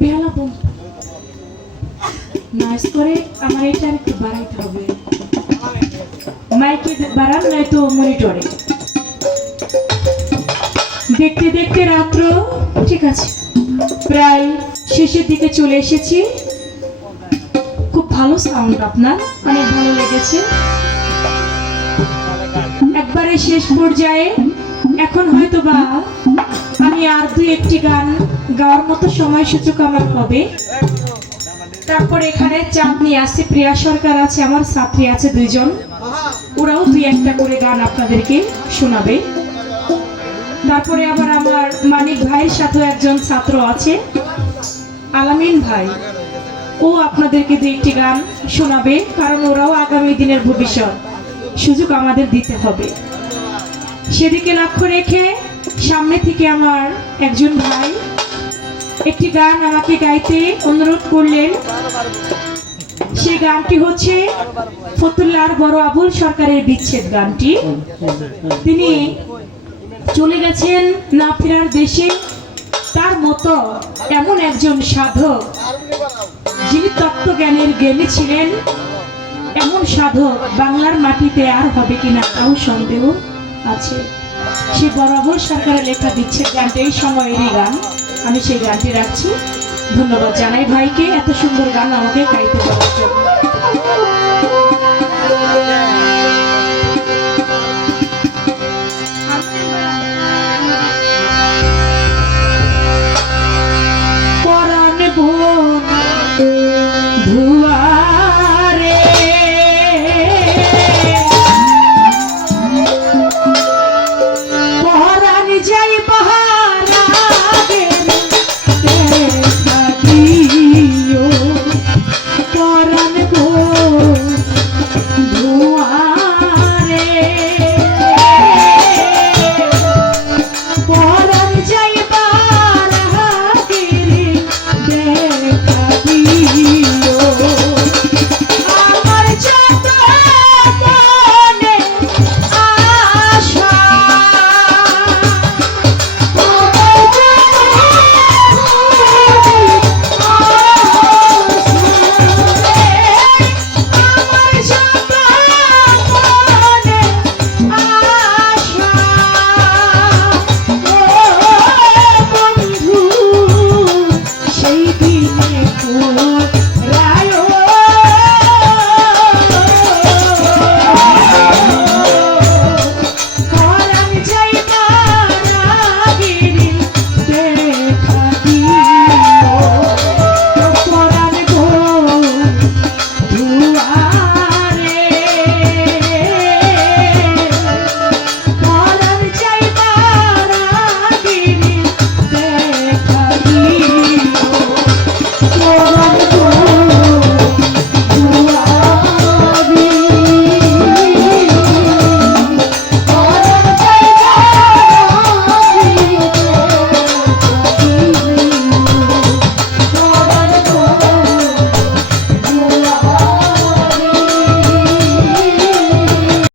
বেহালা nice করে আমার এটা একটু বাড়াইতে হবে। মাইকে বাড়ান নয়তো মনিটরে। দেখতে দেখতে রাত্র ঠিক আছে। প্রায় শেষের দিকে চলে এসেছি। খুব ভালো সাউন্ড আপনার অনেক ভালো লেগেছে। একবারে শেষ পর্যায়ে এখন হয়তো বা আমি আর দুই একটি গান গাওয়ার মতো সময় সুযোগ আমার হবে। তারপর এখানে চাঁদ নিয়ে আসছে প্রিয়া সরকার আছে, আমার ছাত্রী আছে দুইজন। ওরাও দুই একটা করে গান আপনাদেরকে শোনাবে। তারপরে আবার আমার মানিক ভাইয়ের সাথে একজন ছাত্র আছে, আলামিন ভাই। ও আপনাদেরকে দু একটি গান শোনাবে, কারণ ওরাও আগামী দিনের ভবিষ্যৎ। সুযোগ আমাদের দিতে হবে। সেদিকে লক্ষ্য রেখে সামনে থেকে আমার একজন ভাই একটি গান আমাকে গাইতে অনুরোধ করলেন। সেই গানটি হচ্ছে ফতুল্লার বড় আবুল সরকারের বিচ্ছেদ গানটি। তিনি চলে গেছেন না ফেরার দেশে। তার মতো এমন একজন সাধক, যিনি তত্ত্বজ্ঞানের জ্ঞানী ছিলেন। এমন সাধক বাংলার মাটিতে আর হবে কিনা তাও সন্দেহ আছে। সে বরাবর সরকারের লেখা দিচ্ছে গানটা এই সময়েরই গান। আমি সেই গানটি রাখছি। ধন্যবাদ জানাই ভাইকে। এত সুন্দর গান আমাকে গাইতে পারার জন্য